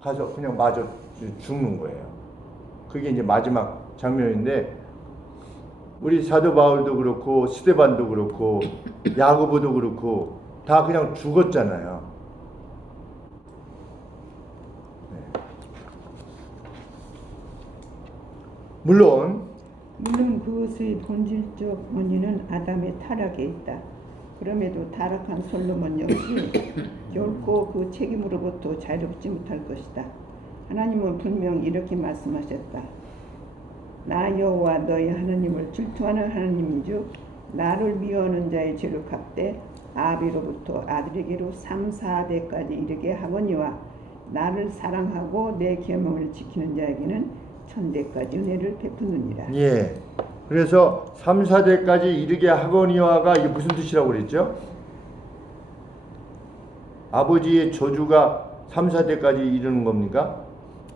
가서 그냥 맞아 죽는 거예요. 그게 이제 마지막 장면인데, 우리 사도 바울도 그렇고 스데반도 그렇고 야고보도 그렇고 다 그냥 죽었잖아요. 네. 물론 그것의 본질적 원인은 아담의 타락에 있다. 그럼에도 타락한 솔로몬 역시 결코 그 책임으로부터 자유롭지 못할 것이다. 하나님은 분명 이렇게 말씀하셨다. 나 여호와 너희 하나님을 질투하는 하나님인즉 나를 미워하는 자의 죄를 갚되 아비로부터 아들에게로 3, 4대까지 이르게 하거니와 나를 사랑하고 내 계명을 지키는 자에게는 천대까지 은혜를 베푸느니라. 예. 그래서 3, 4대까지 이르게 하거니와가 이게 무슨 뜻이라고 그랬죠? 아버지의 저주가 3, 4대까지 이르는 겁니까?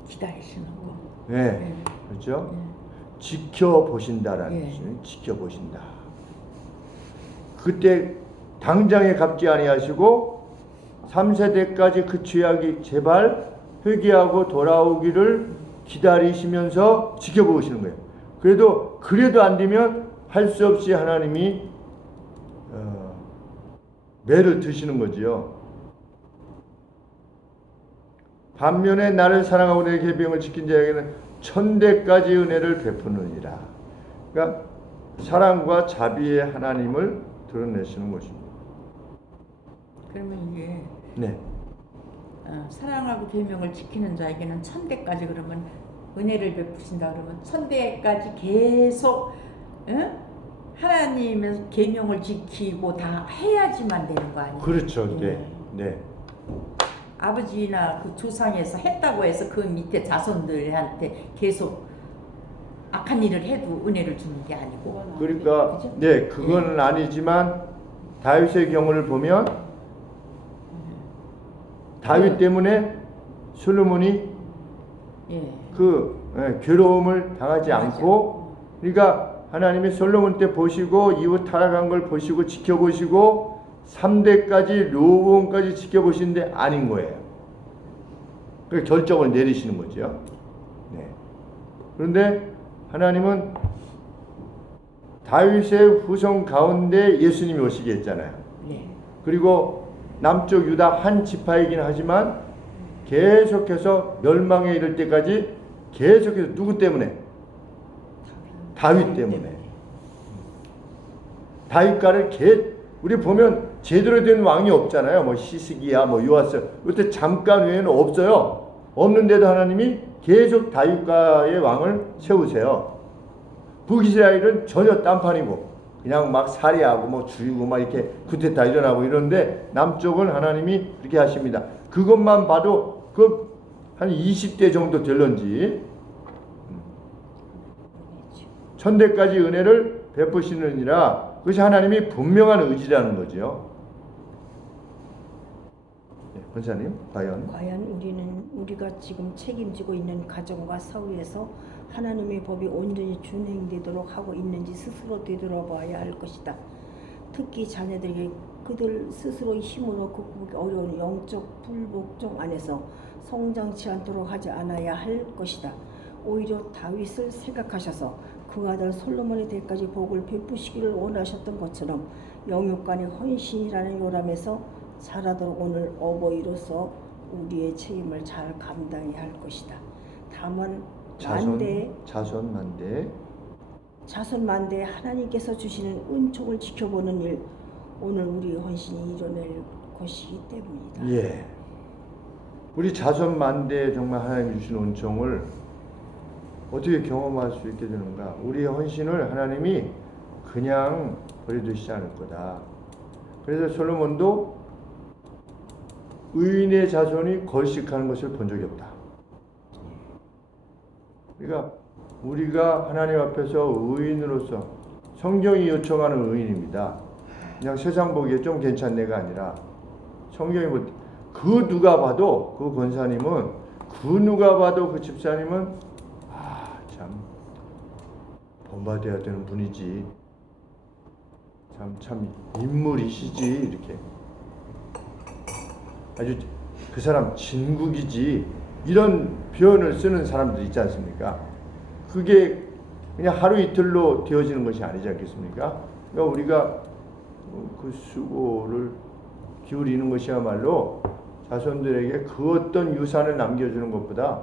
기다리시는 거. 네. 그렇죠? 지켜보신다라는 예. 뜻이에요. 지켜보신다. 그때 당장에 갚지 아니하시고 3세대까지 그 죄악이 제발 회개하고 돌아오기를 기다리시면서 지켜보시는 거예요. 그래도 안 되면 할 수 없이 하나님이 매를 드시는 거지요. 반면에 나를 사랑하고 내 계명을 지킨 자에게는 천대까지 은혜를 베푸느니라. 그러니까 사랑과 자비의 하나님을 드러내시는 것입니다. 그러면 이게 네. 사랑하고 계명을 지키는 자에게는 천대까지 그러면 은혜를 베푸신다 그러면 천대까지 계속 하나님의 계명을 지키고 다 해야지만 되는 거 아니에요? 그렇죠. 네. 네. 아버지나 그 조상에서 했다고 해서 그 밑에 자손들한테 계속 악한 일을 해도 은혜를 주는 게 아니고. 그러니까 그죠? 네, 그건 아니지만 다윗의 경우를 보면 다윗 때문에 솔로몬이 괴로움을 당하지 않고, 그러니까 하나님이 솔로몬 때 보시고 이후 타락한 걸 보시고 지켜보시고 3대까지 르호보암까지 지켜보시는데 아닌 거예요. 그 결정을 내리시는 거죠. 네. 그런데 하나님은 다윗의 후손 가운데 예수님이 오시게 했잖아요. 네. 그리고 남쪽 유다 한 지파이긴 하지만 계속해서 멸망에 이를 때까지 계속해서 누구 때문에? 다윗 때문에. 다윗가를 우리 보면 제대로 된 왕이 없잖아요. 뭐 히스기야, 뭐 요아스, 그때 잠깐 외에는 없어요. 없는데도 하나님이 계속 다윗가의 왕을 세우세요. 북이스라엘은 전혀 딴판이고 그냥 막 살해하고 뭐 죽이고 막 이렇게 쿠데타 일어나고 이러는데 남쪽은 하나님이 그렇게 하십니다. 그것만 봐도 그 한 20대 정도 될런지 천대까지 은혜를 베푸시느니라. 그것이 하나님이 분명한 의지라는 거죠. 네, 권사님, 과연 우리가 지금 책임지고 있는 가정과 사회에서 하나님의 법이 온전히 준행되도록 하고 있는지 스스로 되돌아봐야 할 것이다. 특히 자녀들에게 그들 스스로의 힘으로 극복하기 어려운 영적 불복종 안에서 성장치 않도록 하지 않아야 할 것이다. 오히려 다윗을 생각하셔서 그 아들 솔로몬의 때까지 복을 베푸시기를 원하셨던 것처럼 영육간의 헌신이라는 요람에서 자라도록 오늘 어버이로서 우리의 책임을 잘 감당해야 할 것이다. 다만 자손 만대에 하나님께서 주시는 은총을 지켜보는 일, 오늘 우리의 헌신이 이뤄낼 것이기 때문이다. 예. 우리 자손 만대에 정말 하나님이 주시는 은총을 어떻게 경험할 수 있게 되는가? 우리의 헌신을 하나님이 그냥 버려두시지 않을 거다. 그래서 솔로몬도 의인의 자손이 걸식하는 것을 본 적이 없다. 그러니까 우리가 하나님 앞에서 의인으로서 성경이 요청하는 의인입니다. 그냥 세상 보기에 좀 괜찮네가 아니라 성경이 그 누가 봐도 그 권사님은 누가 봐도 그 집사님은 참 본받아야 되는 분이지, 참 인물이시지, 이렇게 아주 그 사람 진국이지, 이런 표현을 쓰는 사람들 있지 않습니까? 그게 그냥 하루 이틀로 되어지는 것이 아니지 않겠습니까? 그러니까 우리가 그 수고를 기울이는 것이야말로 자손들에게 그 어떤 유산을 남겨주는 것보다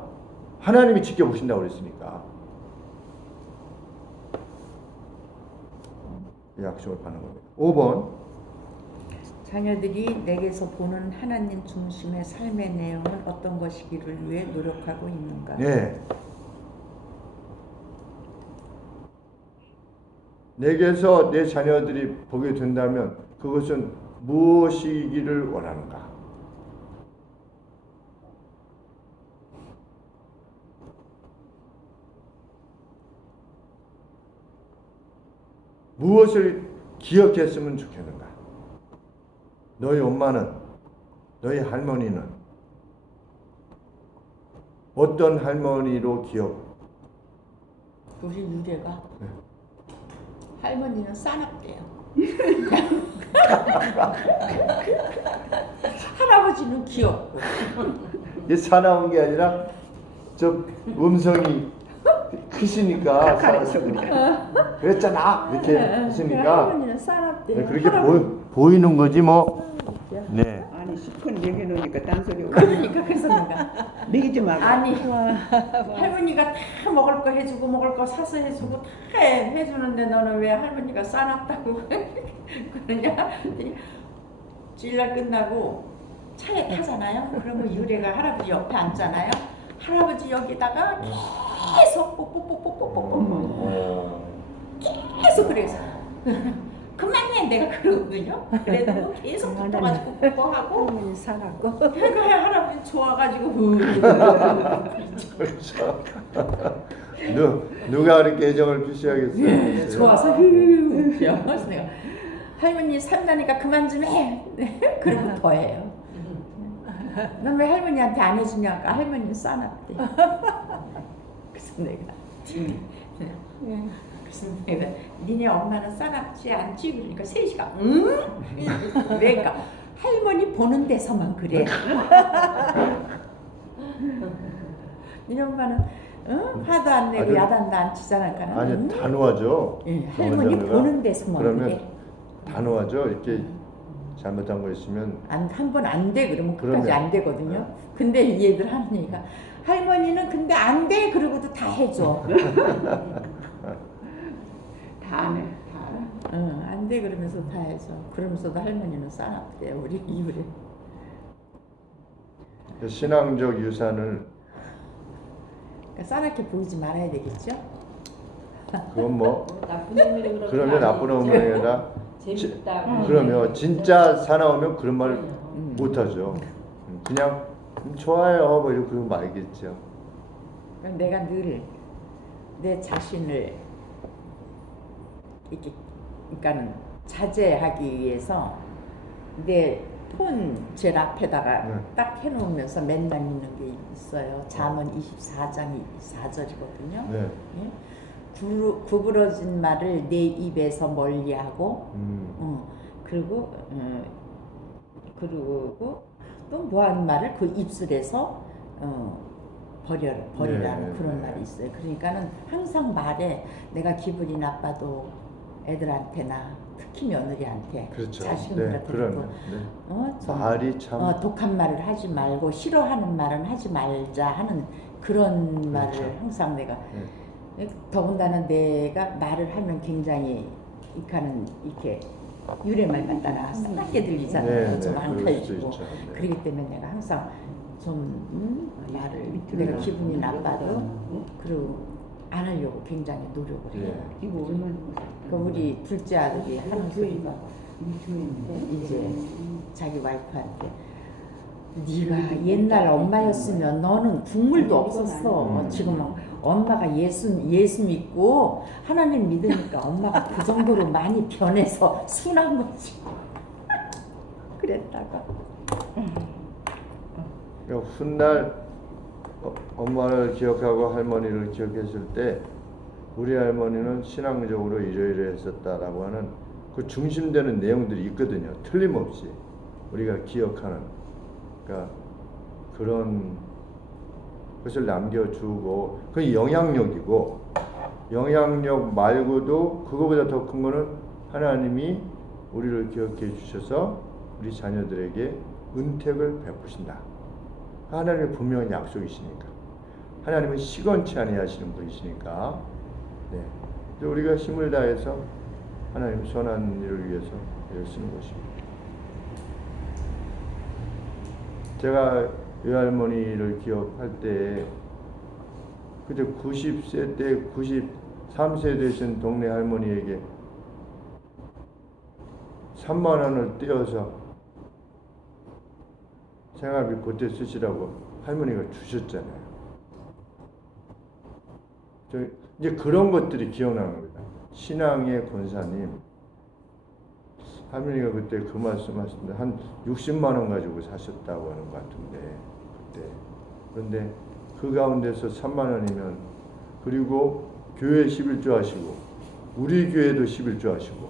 하나님이 지켜보신다고 그랬으니까 약속을 받는 겁니다. 5번 자녀들이 내게서 보는 하나님 중심의 삶의 내용은 어떤 것이기를 위해 노력하고 있는가? 네. 내게서 내 자녀들이 보게 된다면 그것은 무엇이기를 원하는가? 무엇을 기억했으면 좋겠는가? 너희 엄마는, 너희 할머니는 어떤 할머니로 기억? 우리 유래가 네. 할머니는 싸납대요. 할아버지는 귀엽고. 이게 사나운 게 아니라 저 음성이 크시니까 가까이서 그래. 그랬잖아 이렇게 하시니까 할머니는 싸납대요. 네, 그렇게 보이는 거지 뭐. 네. 아니 실컷 얘기해놓으니까 딴소리 오고. 그러니까 그래서 내가 먹이지 마. 아니 할머니가 다 먹을 거 해주고 먹을 거 사서 해주고 다 해주는데 너는 왜 할머니가 싸놨다고 그러냐? 주일날 끝나고 차에 타잖아요. 그러면 유래가 할아버지 옆에 앉잖아요. 할아버지 여기다가 계속 뽀뽀뽀뽀뽀뽀뽀 계속 그래서 그만해 내가 그러거든요. 그래도 뭐 계속 붙어가지고 뽀뽀하고 할머니 살았고 그러니까 할아버지 좋아가지고 그렇죠. 누가 그렇게 애정을 표시하겠어요? 좋아서 그래서 내가 할머니 산다니까 그만 좀 해. 그러면 더 해요. 넌 왜 할머니한테 안 해주냐니까 할머니는 싸놨대. 그래서 내가 그래서 내가 니네 엄마는 싸납지 않지? 그러니까 셋이가 응? 왜니까 할머니 보는 데서만 그래. 니네 엄마는 응? 화도 안 내고 야단도 안 치잖아. 그러니까 아니 단호하죠. 예, 할머니 정원장님가. 보는 데서만 그러면 그래. 단호하죠. 이렇게 잘못한 거 있으면 한 번 안 돼 그러면 끝까지 그럼요. 안 되거든요. 근데 이 애들 하는 얘기가 할머니는 근데 안 돼 그러고도 다 해줘. 다 안 해. 다 알아. 응, 안 돼 그러면서 다 해줘. 그러면서도 할머니는 싸납대요. 우리 이불에. 신앙적 유산을 그러니까 싸납게 보이지 말아야 되겠죠? 그건 뭐 나쁜 의미로 그런 그러면 나쁜 의미가 아니라 재밌다. 그러면 진짜 사나우면 그런 말 못하죠. 그냥 좋아요 뭐 이렇게 그러면 말겠죠. 그러니까 내가 늘 내 자신을 이렇게 그러니까는 자제하기 위해서 내 폰 제일 앞에다가 네. 딱 해놓으면서 맨날 있는 게 있어요. 잠언 24장 4절이거든요. 네. 구부러진 말을 내 입에서 멀리하고, 그리고 또 뭐하는 말을 그 입술에서 버리라는 네, 그런 네. 말이 있어요. 그러니까는 항상 말에 내가 기분이 나빠도 애들한테나 특히 며느리한테 그렇죠. 자식들한테도 그러면 좀 말이 참 독한 말을 하지 말고 싫어하는 말은 하지 말자 하는 그런 말을 그렇죠. 항상 내가 더군다나 내가 말을 하면 굉장히 이렇게 유래말만 따라 싸납게 들리잖아요. 네, 좀 네, 안 그럴 수도 가지고 있죠. 네. 그렇기 때문에 내가 항상 좀 말을 내가 기분이 나빠도 그리고 안 하려고 굉장히 노력을 해요. 예. 이거 얼마나 그 우리 둘째 아들이 하는 소리가 이제 자기 와이프한테 네가 옛날 엄마였으면 너는 국물도 없었어. 지금은 엄마가 예수 믿고 하나님 믿으니까 엄마가 그 정도로 많이 변해서 순한 거지. 그랬다가 훗날 엄마를 기억하고 할머니를 기억했을 때 우리 할머니는 신앙적으로 이러이러했었다라고 하는 그 중심되는 내용들이 있거든요. 틀림없이 우리가 기억하는 그러니까 그런 그것을 남겨주고 그 영향력이고 영향력 말고도 그거보다 더 큰 거는 하나님이 우리를 기억해 주셔서 우리 자녀들에게 은택을 베푸신다. 하나님의 분명한 약속이시니까 하나님은 시건치 아니하시는 분이시니까 네. 우리가 힘을 다해서 하나님 선한 일을 위해서 애를 쓰는 것입니다. 제가 외할머니를 기억할 때 그때 90세 때 93세 되신 동네 할머니에게 3만 원을 떼어서 생활비 그때 쓰시라고 할머니가 주셨잖아요. 이제 그런 것들이 기억나는 겁니다. 신앙의 권사님 할머니가 그때 그 말씀하셨는데 한 60만 원 가지고 사셨다고 하는 것 같은데 그때 그런데 그 가운데서 3만 원이면 그리고 교회 11조 하시고 우리 교회도 11조 하시고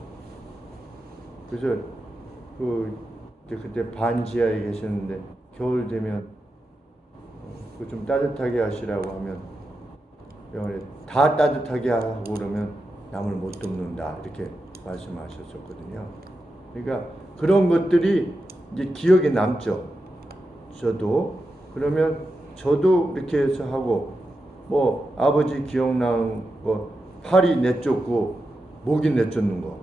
그래서 그때 반지하에 계셨는데 겨울 되면 그 좀 따뜻하게 하시라고 하면 병원에 다 따뜻하게 하고 그러면 남을 못 돕는다 이렇게 말씀하셨었거든요. 그러니까 그런 것들이 이제 기억에 남죠. 저도 그러면 저도 이렇게 해서 하고 뭐 아버지 기억나는 거 팔이 내쫓고 목이 내쫓는 거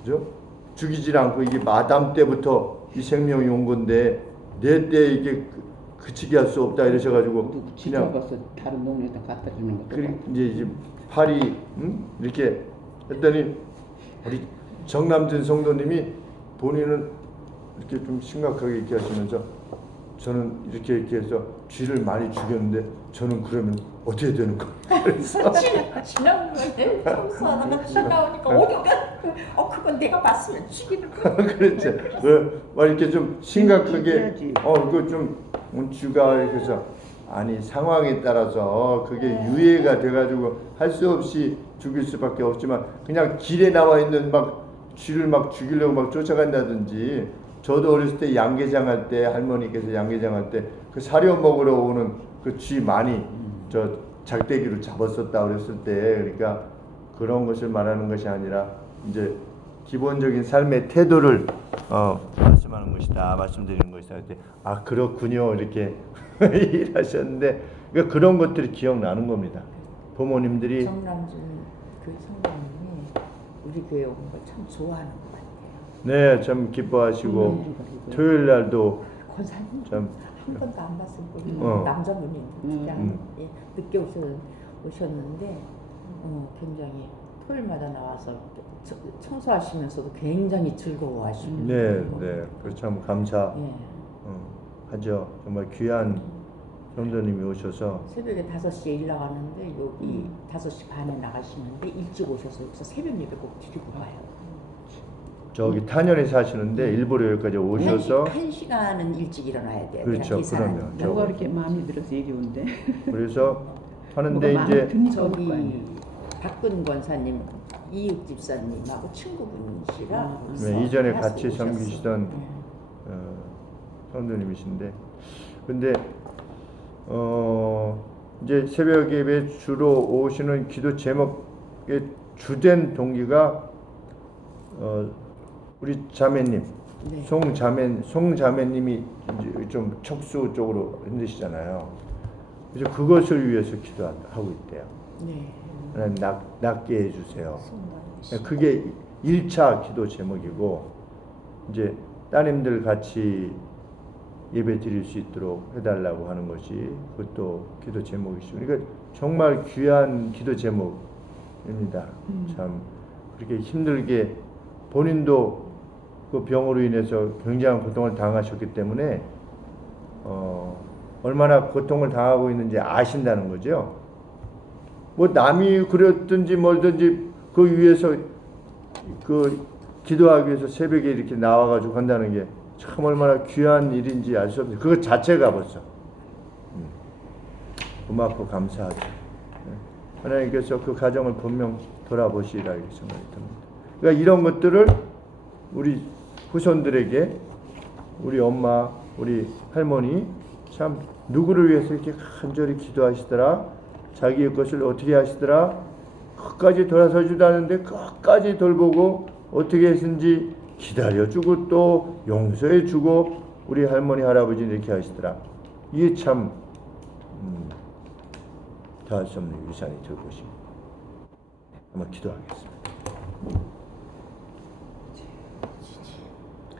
그죠? 죽이질 않고 이게 마담 때부터 이 생명이 온 건데 내 때 이게 그치게 할 수 없다 이러셔가지고 그냥 가서 다른 동네에다 갖다 주는 것도 이제 팔이 이렇게 했더니 우리 정남진 성도님이 본인은 이렇게 좀 심각하게 이렇게 하시면서 저는 이렇게 해서 쥐를 많이 죽였는데 저는 그러면 어떻게 되는 거예요? 그래서 지나온 건데 청소하다가 지나오니까 어디가 그건 내가 봤으면 죽이는 거. 그렇죠. 막 이렇게 좀 심각하게 그거 좀 쥐가 이렇게 해서 아니 상황에 따라서 그게 유해가 돼가지고 할 수 없이 죽일 수밖에 없지만 그냥 길에 나와 있는 막 쥐를 막 죽이려고 막 쫓아간다든지 저도 어렸을 때 양계장 할 때 할머니께서 양계장 할 때 그 사료 먹으러 오는 그 쥐 많이 저 작대기로 잡았었다 그랬을 때 그러니까 그런 것을 말하는 것이 아니라 이제 기본적인 삶의 태도를 말씀하는 것이다 말씀드리는 것이다 그때 아 그렇군요 이렇게 일하셨는데 그러니까 그런 것들이 기억나는 겁니다. 부모님들이 정남준 그 성도님이 우리 교회 온 걸 참 좋아하는 것 같아요. 네, 참 기뻐하시고 토요일 날도 권사님 참 한 번도 안 봤을 거예요. 어. 남자분이 그냥 늦게 오셨는데 굉장히 토요일마다 나와서 청소하시면서도 굉장히 즐거워하시고 네, 그 참 감사 예. 하죠. 정말 귀한 성도님이 오셔서 새벽에 5시에 일 나가는데 여기 5시 반에 나가시는데 일찍 오셔서 여기서 새벽 예배 꼭 드리고 가요. 저기 탄현에 사시는데 일부러 여기까지 오셔서 1시간은 일찍 일어나야 돼요. 그렇죠. 그러면 뭐가 그렇게 마음에 들어서 이리 온대. 그래서 하는데 뭐가 마음에 이제 드니까 올 거 아니야. 저기 박근 권사님 이육 집사님하고 친구분이시라 네, 이전에 같이 오셨어요. 섬기시던 성도님이신데 근데 이제 새벽 예배 주로 오시는 기도 제목의 주된 동기가 우리 자매님 네. 송자매님이 이제 좀 척수 쪽으로 힘드시잖아요. 그래서 그것을 위해서 기도하고 있대요. 네. 하나님 낫게 해주세요. 그게 1차 기도 제목이고 이제 따님들 같이 예배 드릴 수 있도록 해달라고 하는 것이 그것도 기도 제목이시고 그러니까 정말 귀한 기도 제목입니다. 참 그렇게 힘들게 본인도 그 병으로 인해서 굉장한 고통을 당하셨기 때문에 얼마나 고통을 당하고 있는지 아신다는 거죠. 뭐 남이 그랬든지 뭘든지 그 위해서 그 기도하기 위해서 새벽에 이렇게 나와가지고 한다는 게 참 얼마나 귀한 일인지 알 수 없어요. 그것 자체가 벌써 고맙고 감사하죠. 하나님께서 그 가정을 분명 돌아보시리라 이렇게 생각이 듭니다. 그러니까 이런 것들을 우리 후손들에게 우리 엄마, 우리 할머니 참 누구를 위해서 이렇게 간절히 기도하시더라. 자기의 것을 어떻게 하시더라. 끝까지 돌아서지도 않는데 끝까지 돌보고 어떻게 했는지 기다려주고 또 용서해주고 우리 할머니 할아버지는 이렇게 하시더라. 이게 참 더할 수 없는 유산이 될 것입니다. 한번 기도하겠습니다.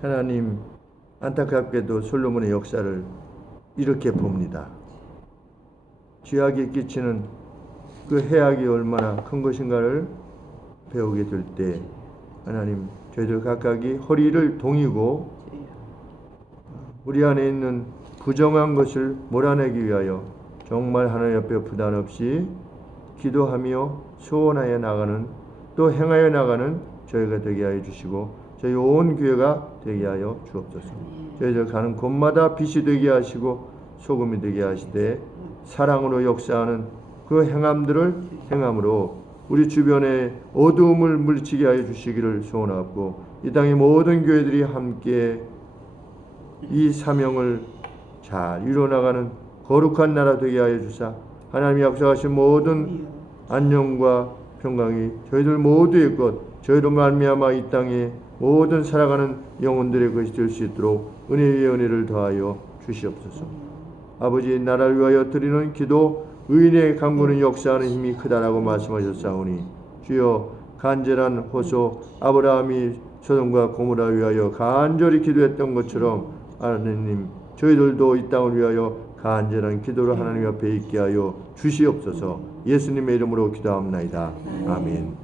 하나님, 안타깝게도 솔로몬의 역사를 이렇게 봅니다. 죄악이 끼치는 그 해악이 얼마나 큰 것인가를 배우게 될 때 하나님, 저희들 각각이 허리를 동이고 우리 안에 있는 부정한 것을 몰아내기 위하여 정말 하나님 앞에 부담 없이 기도하며 소원하여 나가는 또 행하여 나가는 저희가 되게 하여 주시고 저희 온 교회가 되게 하여 주옵소서. 저희들 가는 곳마다 빛이 되게 하시고 소금이 되게 하시되 사랑으로 역사하는 그 행함들을 행함으로 우리 주변의 어두움을 물리치게 하여 주시기를 소원하고 이 땅의 모든 교회들이 함께 이 사명을 잘 이루어나가는 거룩한 나라 되게 하여 주사 하나님이 약속하신 모든 안녕과 평강이 저희들 모두의 것 저희로 말미암아 이 땅에 모든 살아가는 영혼들의 것이 될 수 있도록 은혜 위에 은혜를 더하여 주시옵소서. 아버지 나라를 위하여 드리는 기도 의인의 강구는 역사하는 힘이 크다라고 말씀하셨사오니 주여 간절한 호소 아브라함이 소돔과 고모라 위하여 간절히 기도했던 것처럼 하나님 저희들도 이 땅을 위하여 간절한 기도를 하나님 앞에 있게 하여 주시옵소서. 예수님의 이름으로 기도합나이다. 아멘.